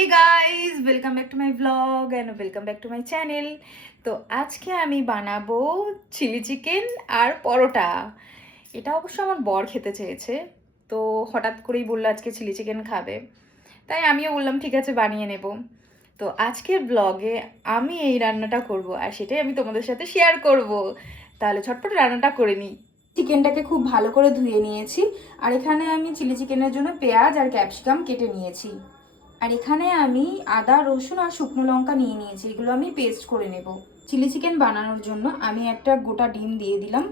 Hey guys, welcome back to my vlog and welcome back to my channel. তো আজকে আমি বানাবো chilli chicken আর পরোটা। এটা অবশ্য আমার বর খেতে চেয়েছে, তো হঠাৎ করেই বললো আজকে চিলি চিকেন খাবে, তাই আমিও বললাম ঠিক আছে বানিয়ে নেব। তো আজকের ব্লগে আমি এই রান্নাটা করব আর সেটাই আমি তোমাদের সাথে শেয়ার করব। তাহলে ঝটপট রান্নাটা করে নিই। চিকেনটাকে খুব ভালো করে ধুয়ে নিয়েছি আর এখানে আমি চিলি চিকেনের জন্য পেঁয়াজ আর ক্যাপসিকাম কেটে নিয়েছি। আর এখানে আমি আদা রসুন আর শুকনো লঙ্কা নিয়ে নিয়েছি, এগুলো আমি পেস্ট করে নেব। চিলি চিকেন বানানোর জন্য আমি একটা গোটা ডিম দিয়ে দিলাম,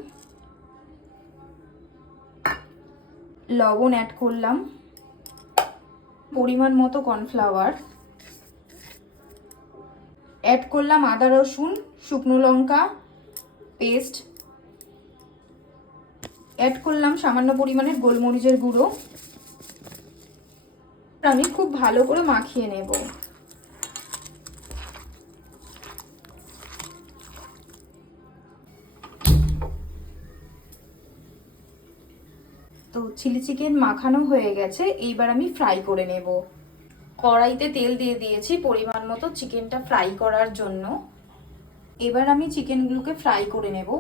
লবণ অ্যাড করলাম, পরিমাণ মতো কর্নফ্লাওয়ার অ্যাড করলাম, আদা রসুন শুকনো লঙ্কা পেস্ট অ্যাড করলাম, সামান্য পরিমাণের গোলমরিচের গুঁড়ো। আমি খুব ভালো করে মাখিয়ে নেব। তো চিলি চিকেন মাখানো হয়ে গেছে, এইবার আমি ফ্রাই করে নেব। কড়াইতে তেল দিয়ে দিয়েছি পরিমাণ মতো চিকেনটা ফ্রাই করার জন্য। এবার আমি চিকেনগুলোকে ফ্রাই করে নেব।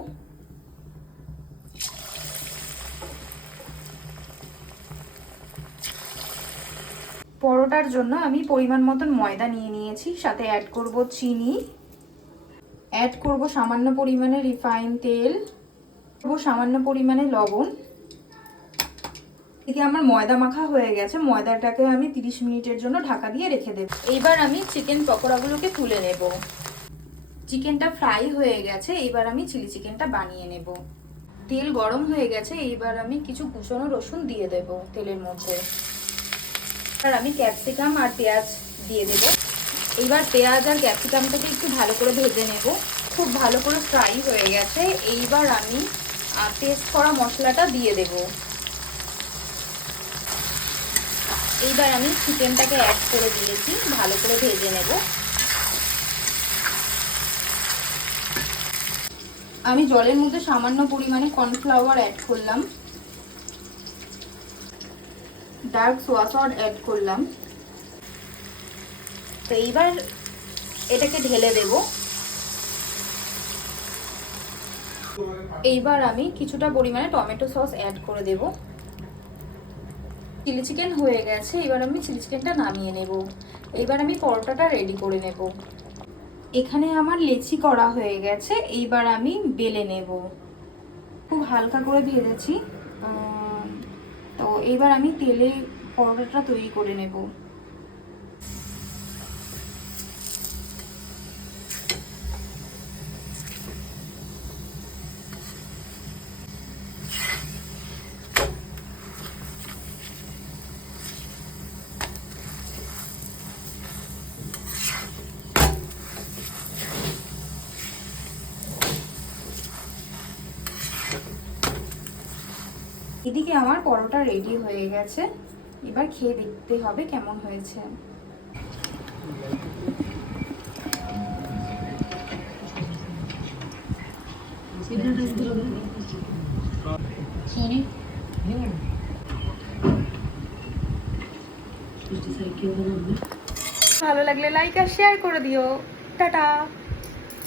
পরোটার জন্য আমি পরিমাণ মতন ময়দা নিয়ে নিয়েছি, সাথে অ্যাড করব চিনি, অ্যাড করব সামান্য পরিমাণে রিফাইন তেল, সামান্য পরিমাণে লবণ। এদিকে আমার ময়দা মাখা হয়ে গেছে, ময়দাটাকে আমি 30 মিনিটের জন্য ঢাকা দিয়ে রেখে দেব। এইবার আমি চিকেন পকোড়াগুলোকে তুলে নেব। চিকেনটা ফ্রাই হয়ে গেছে, এইবার আমি চিলি চিকেনটা বানিয়ে নেব। তেল গরম হয়ে গেছে, এইবার আমি কিছু কুচনো রসুন দিয়ে দেব তেলের মধ্যে। আর আমি ক্যাপসিকাম আর পেঁয়াজ দিয়ে দেব। এইবার পেঁয়াজ আর ক্যাপসিকামটাকে একটু ভালো করে ভেজে নেব। খুব ভালো করে ফ্রাই হয়ে গেছে, এইবার আমি পেস্ট করা মশলাটা দিয়ে দেব। এইবার আমি চিকেনটাকে অ্যাড করে দিয়েছি, ভালো করে ভেজে নেব। আমি জলের মধ্যে সামান্য পরিমাণে কর্নফ্লাওয়ার অ্যাড করলাম, ডার্ক সোয়া সস অ্যাড করলাম। তো এইবার এটাকে ঢেলে দেব। এইবার আমি কিছুটা পরিমাণে টমেটো সস অ্যাড করে দেব। চিলি চিকেন হয়ে গেছে, এবার আমি চিলি চিকেনটা নামিয়ে নেব। এইবার আমি পরোটাটা রেডি করে নেব। এখানে আমার লেচি করা হয়ে গেছে, এইবার আমি বেলে নেব। খুব হালকা করে ভেজেছি, তো এইবার আমি তেলে পরোটাটা তৈরি করে নেব। এদিকে আমার পরোটা রেডি হয়ে গেছে, এবার খেয়ে দেখতে হবে কেমন হয়েছে। ভালো লাগলে লাইক আর শেয়ার করে দিও। টাটা।